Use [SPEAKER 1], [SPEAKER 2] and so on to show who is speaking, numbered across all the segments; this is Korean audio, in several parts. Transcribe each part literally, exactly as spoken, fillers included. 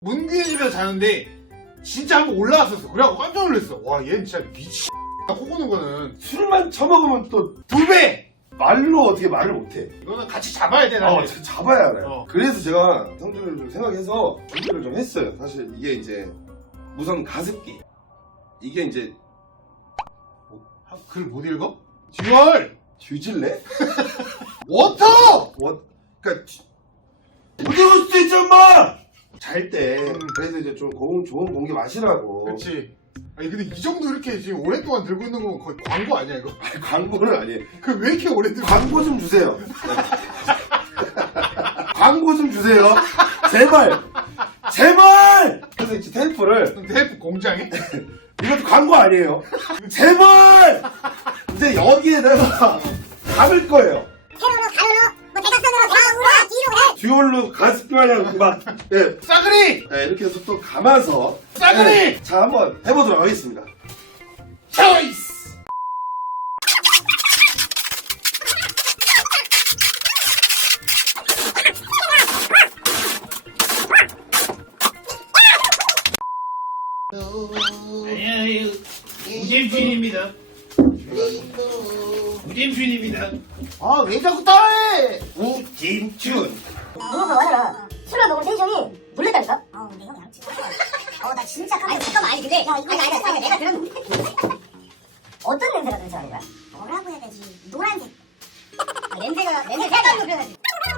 [SPEAKER 1] 문규의 집에서 자는데 진짜 한번 올라왔었어. 그래갖고 깜짝 놀랐어. 와, 얘는 진짜 미친 코 고는 거는
[SPEAKER 2] 술만 처먹으면 또
[SPEAKER 1] 두 배!
[SPEAKER 2] 말로 어떻게 말을 못해.
[SPEAKER 1] 이거는 같이 잡아야 돼,
[SPEAKER 2] 어,
[SPEAKER 1] 사실.
[SPEAKER 2] 잡아야 알아요.
[SPEAKER 1] 어.
[SPEAKER 2] 그래서 제가 형들을 좀 생각해서 준비를 좀 했어요. 사실 이게 이제 무선 가습기. 이게 이제
[SPEAKER 1] 아, 글 못 읽어? 듀얼!
[SPEAKER 2] 뒤질래?
[SPEAKER 1] 워터!
[SPEAKER 2] 뭐, 그니까 못 읽을 수도 있죠, 엄마! 잘 때 그래서 이제 좀 고운, 좋은 공기 마시라고.
[SPEAKER 1] 그치. 아니, 근데 이 정도 이렇게 지금 오랫동안 들고 있는 건 거의 광고 아니야, 이거?
[SPEAKER 2] 아니, 광고는 아니에요.
[SPEAKER 1] 그 왜 이렇게 오래 들고
[SPEAKER 2] 광고 좀 주세요. 광고 좀 주세요. 제발! 제발! 그래서 이제 테이프를
[SPEAKER 1] 테이프 공장에?
[SPEAKER 2] 이것도 광고 아니에요. 제발! 이제 여기에다가 감을 거예요.
[SPEAKER 3] 세로로 가로로 뭐 대각선으로 좌우로 뒤로 해.
[SPEAKER 2] 듀얼로 가습기 마냥 막, 예.
[SPEAKER 1] 싸그리!
[SPEAKER 2] 네, 이렇게 해서 또 감아서.
[SPEAKER 1] 싸그리!
[SPEAKER 2] 네, 자, 한번 해보도록 하겠습니다.
[SPEAKER 1] 초이스!
[SPEAKER 4] 안녕하세요. 우잼준입니다. 우잼준입니다.
[SPEAKER 5] 아, 왜 자꾸 따라해?
[SPEAKER 2] 우김준.
[SPEAKER 3] 너무 완전 술을 먹은 텐션이 놀랬다니까? 어, 근데 형이 안 치고. 어, 나 진짜 깜짝. 아니, 잠깐만, 아니, 근데. 야, 이거 아니, 아니, 아니, 내가 들었는데. 어떤 냄새가 냄새 아닌 거야? 뭐라고 해야 되지? 노란색. 아, 냄새가, 냄새 색깔로 표현하지.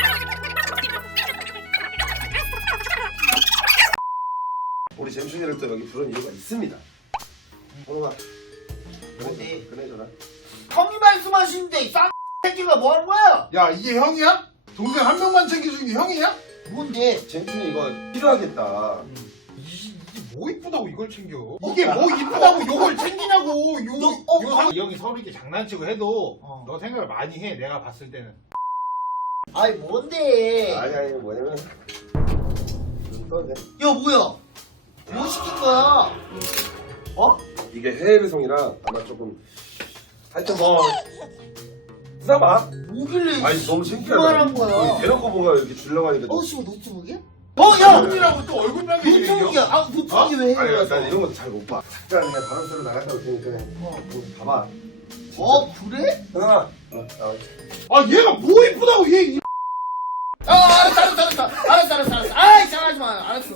[SPEAKER 2] 우리 잼춘이를 또 여기 부른 이유가 있습니다. 호롱아.
[SPEAKER 5] 뭔데?
[SPEAKER 2] 그래줘라.
[SPEAKER 5] 형이 말씀하시는데 이 쌍 새끼가 뭐 하는 거야?
[SPEAKER 1] 야, 이게 형이야? 동생 한 명만 챙겨주는 게 형이야?
[SPEAKER 5] 뭔데?
[SPEAKER 2] 잼춘이 이거 필요하겠다.
[SPEAKER 1] 이, 이게 뭐 이쁘다고 이걸 챙겨? 이게 뭐 이쁘다고 이걸 챙기냐고! 요,
[SPEAKER 5] 너, 어,
[SPEAKER 1] 요, 이 형이 서로 이렇게 장난치고 해도
[SPEAKER 5] 어.
[SPEAKER 1] 너 생각을 많이 해, 내가 봤을 때는.
[SPEAKER 5] 아이, 뭔데?
[SPEAKER 2] 아니, 아니, 뭐냐면. 눈 떠도 돼.
[SPEAKER 5] 야, 뭐야? 뭐 시킨 거야? 어?
[SPEAKER 2] 이게 해외 배송이라 아마 조금. 하여튼 뭐. 싸봐.
[SPEAKER 5] 뭐길래
[SPEAKER 2] 아니, 너무 창피하다.
[SPEAKER 5] 그만한 거야?
[SPEAKER 2] 대놓고 뭔가 이렇게 주려고 하니까.
[SPEAKER 5] 어, 씨발, 노트북이야? 어, 야!
[SPEAKER 1] 형이라고 또 얼굴 빨개 생겨.
[SPEAKER 5] 노트북이야. 아, 노트북이 왜
[SPEAKER 2] 아니,
[SPEAKER 5] 해요?
[SPEAKER 2] 난 이런 것도 잘 못 봐. 잠깐 그냥 바람 쐬러 나갔다 올 테니까.
[SPEAKER 5] 어.
[SPEAKER 2] 좀 봐봐.
[SPEAKER 5] 어, 그래?
[SPEAKER 2] 형아. 어, 나와.
[SPEAKER 1] 아, 얘가 뭐 이쁘다고, 얘. 이-
[SPEAKER 5] 아, 알았어, 알았어, 알았어. 알았어, 알았어, 알았어. 아이, 장난하지 마. 알았어.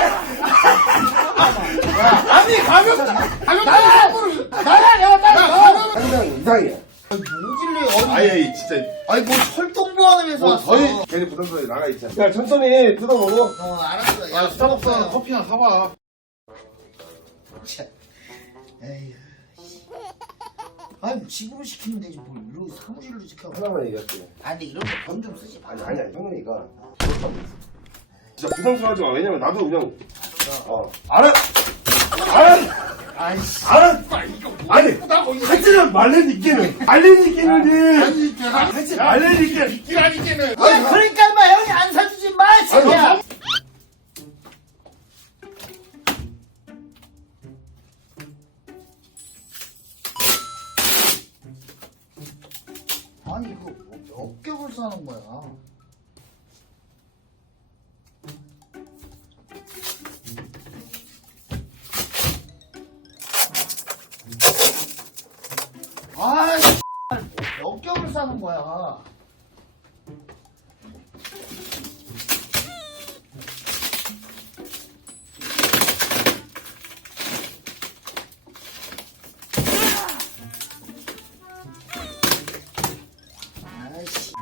[SPEAKER 1] 아니, 가볍, 가볍다! 나야, 내가 따라!
[SPEAKER 2] 항상 이상해.
[SPEAKER 5] 뭐길래, 어디.
[SPEAKER 2] 아예 진짜.
[SPEAKER 5] 아니, 뭐 철동보안을 해서
[SPEAKER 2] 뭐
[SPEAKER 5] 왔어.
[SPEAKER 2] 거의 괜히 부담스러워 나가 있잖아. 야 천천히 뜯어먹어.
[SPEAKER 5] 어, 알았어. 야,
[SPEAKER 1] 야, 스타벅스 커피나 사봐.
[SPEAKER 5] 참. 에휴. 씨. 아니, 집으로 시키면 되지. 뭘 이러고 사무실로 시켜.
[SPEAKER 2] 하나만 얘기할게.
[SPEAKER 5] 아, 근데 이런 거 돈 좀 쓰지 마.
[SPEAKER 2] 아니 아니 아니 형님이가 진짜 부담스러워하지 마. 왜냐면 나도 그냥 어 알아 알아
[SPEAKER 5] 아이씨.
[SPEAKER 2] 알아 아니
[SPEAKER 1] 이쁘다고, 이
[SPEAKER 2] 하지는 말래니께는 말래니께는
[SPEAKER 1] 아니, 걔가
[SPEAKER 2] 하지 말래니께
[SPEAKER 1] 비키라니께는.
[SPEAKER 5] 야, 그러니까 인마 형이 안 사주지 마, 새끼야. 아니, 이거 뭐 몇 겹을 사는 거야? 아이씨, 몇 겹을 사는 거야? 아이씨.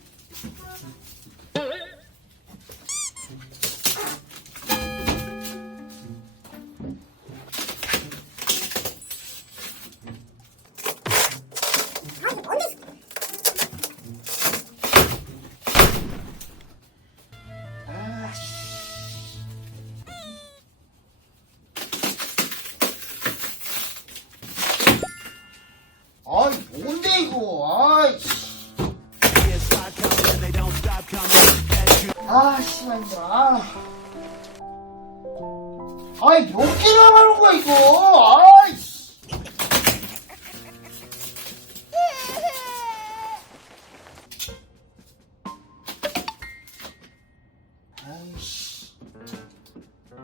[SPEAKER 5] 아이, 뭔데 이거? 아이씨. 아, 씨발, 이거, 아. 아이, 몇 개나 하는 거야, 이거? 아이씨. 아이씨.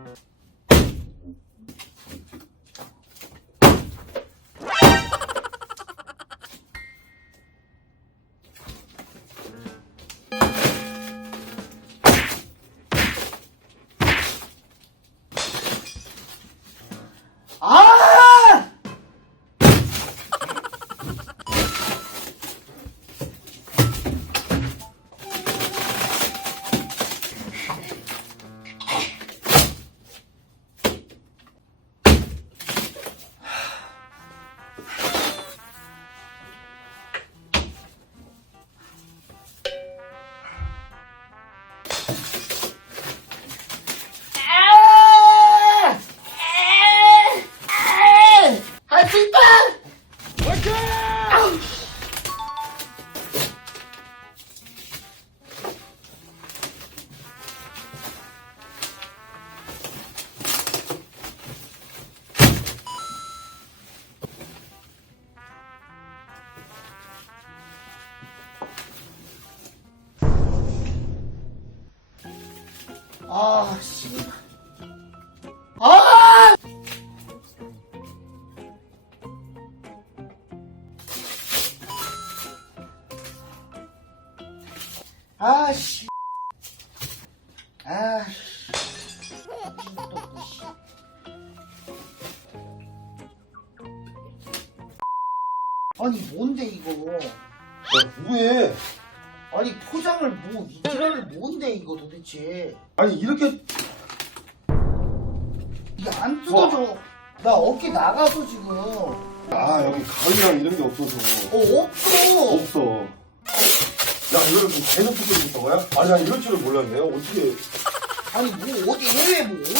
[SPEAKER 5] 아니 뭔데 이거?
[SPEAKER 2] 야 뭐해?
[SPEAKER 5] 아니 포장을 뭐 이지랄을 뭔데 이거 도대체?
[SPEAKER 2] 아니 이렇게
[SPEAKER 5] 이게 안 뜯어져. 나 어깨 나가서 지금.
[SPEAKER 2] 아 여기 가위랑 이런 게 없어서
[SPEAKER 5] 어 없어.
[SPEAKER 2] 없어. 야 이걸 뭐 계속 붙여 있던 거야? 아니 난 이럴 줄은 몰랐네. 어떻게?
[SPEAKER 5] 아니 뭐 어디 해외 뭐 어디?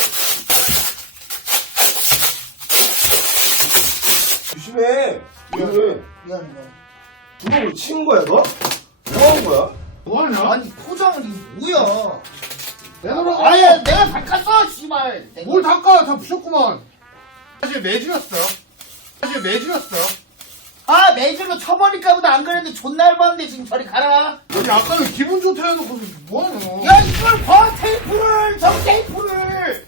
[SPEAKER 2] 조심해. 이거를
[SPEAKER 5] 미안해 미안해.
[SPEAKER 2] 주먹으로 친 거야 너? 뭐 한 거야?
[SPEAKER 1] 뭐하냐?
[SPEAKER 5] 아니 포장은 이게 뭐야?
[SPEAKER 1] 내놓으라고.
[SPEAKER 5] 아예 내가 닦았어 씨발. 내가-
[SPEAKER 1] 뭘 닦아? 다 부셨구만. 사실 매질렀어. 사실 매질렀어.
[SPEAKER 5] 아 매질로 쳐버릴까 보다. 안 그랬는데 존나 얇았는데 지금 저리 가라.
[SPEAKER 1] 아니 아까는 기분 좋다 해놓고 뭐하노?
[SPEAKER 5] 야 이걸 봐 테이프를 저 테이프를.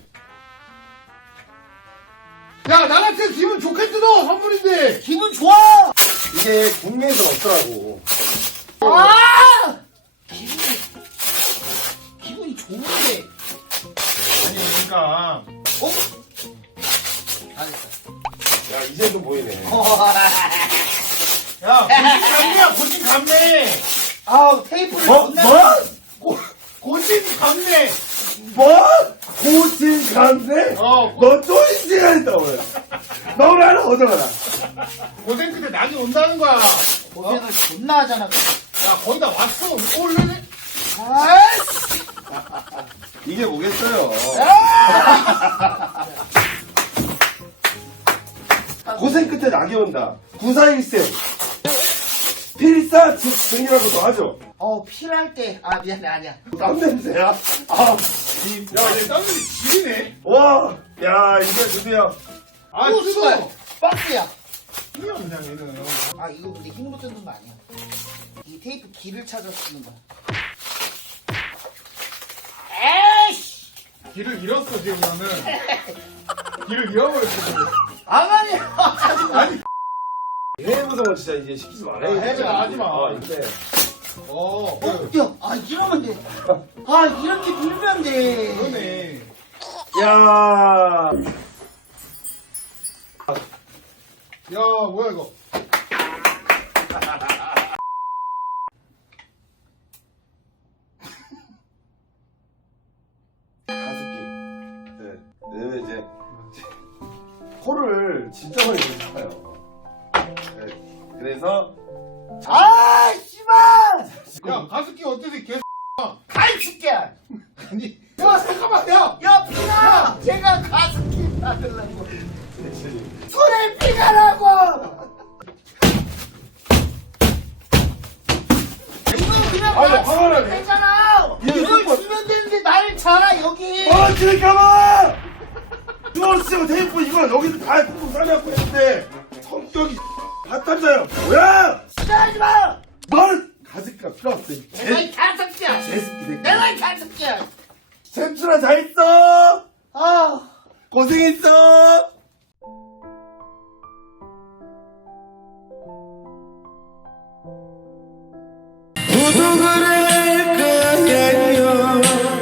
[SPEAKER 1] 야 나한테 기분 좋게 뜯어 선물인데.
[SPEAKER 5] 기분 좋아.
[SPEAKER 2] 이게 국내에서 없더라고.
[SPEAKER 5] 아 기분이 기분이 좋은데.
[SPEAKER 1] 아니 그러니까
[SPEAKER 5] 어? 다 됐어.
[SPEAKER 2] 야 이제 좀 보이네.
[SPEAKER 1] 야 고진 감매야 고진 감매.
[SPEAKER 5] 아우 테이프를
[SPEAKER 2] 뭐?
[SPEAKER 5] 존나.
[SPEAKER 2] 뭐?
[SPEAKER 1] 고, 고진 감매.
[SPEAKER 2] 뭐? 고진 간대?
[SPEAKER 1] 어
[SPEAKER 2] 너 쪼인지가 있다 오늘. 너 오늘 하나 얻어가라.
[SPEAKER 1] 고생 끝에 낙이 온다는 거야.
[SPEAKER 5] 고생을 존나 하잖아.
[SPEAKER 1] 야 거의 다 왔어. 또 올려내.
[SPEAKER 5] 아이씨.
[SPEAKER 2] 이게 뭐겠어요? 고생 끝에 낙이 온다. 구사일생. 필사즉생이라고도 하죠.
[SPEAKER 5] 어 필요할 때. 아 미안해 아니야.
[SPEAKER 2] 땀 냄새야? 아, 이,
[SPEAKER 1] 야얘 땀들이 지리네.
[SPEAKER 2] 와, 야, 이게 드디어.
[SPEAKER 1] 아
[SPEAKER 5] 또
[SPEAKER 1] 뜨거.
[SPEAKER 5] 씨발, 박스야.
[SPEAKER 1] 힘이 없냐 얘는.
[SPEAKER 5] 아 이거 근데 힘으로 뜯는 거 아니야. 이 테이프 길을 찾아 쓰는 거야. 에이씨.
[SPEAKER 1] 길을 잃었어 지금 나는. 길을 잃어버렸어 지금.
[SPEAKER 5] 아가리. 짜증나.
[SPEAKER 1] 아니
[SPEAKER 2] 해외무성은 진짜 이제 시키지 말아야
[SPEAKER 1] 아, 해외 하지 마.
[SPEAKER 2] 아, 이때.
[SPEAKER 1] 어
[SPEAKER 5] 어, 야, 아 이러면 돼. 아 이렇게 밀면 돼.
[SPEAKER 1] 그러네.
[SPEAKER 2] 야.
[SPEAKER 1] 야 뭐야 이거.
[SPEAKER 2] 가습기. 네. 왜냐면 이제, 코를 진짜 많이 못해요. 네. 그래서,
[SPEAKER 5] 아 씨발.
[SPEAKER 1] 야 가습기 어때서 개.
[SPEAKER 5] 가이치게.
[SPEAKER 1] 아니 야 잠깐만 야.
[SPEAKER 5] 야 피나. 제가 가습기 받으려고. 손에 피가 나고. 이거 그냥
[SPEAKER 2] 아니,
[SPEAKER 5] 나
[SPEAKER 2] 화가
[SPEAKER 5] 주면
[SPEAKER 2] 나네.
[SPEAKER 5] 되잖아.
[SPEAKER 2] 이거
[SPEAKER 5] 이걸
[SPEAKER 2] 이거
[SPEAKER 5] 주면 되는데 날 차 여기.
[SPEAKER 2] 어, 잠깐만! 주얼씨고 테이프 이거 여기서 다 꾹꾹 싸매고 했는데, 성격이 바탕자야. 뭐야!
[SPEAKER 5] 하지 마.
[SPEAKER 2] 너는 가습기가 필요 없어.
[SPEAKER 5] 내가 이 가습기야.
[SPEAKER 2] 제습기 새끼.
[SPEAKER 5] 내가 이 가습기야.
[SPEAKER 2] 샘수라 잘했어!
[SPEAKER 5] 아.
[SPEAKER 2] 고생했어!
[SPEAKER 6] 구독을 할 거예요.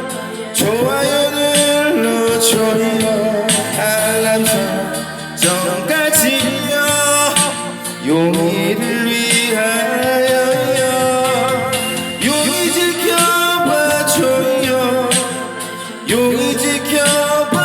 [SPEAKER 6] 좋아요를 눌러줘요. 알람 설정까지요. 용의를 위하여 용의 지켜봐줘요. 용의 지켜봐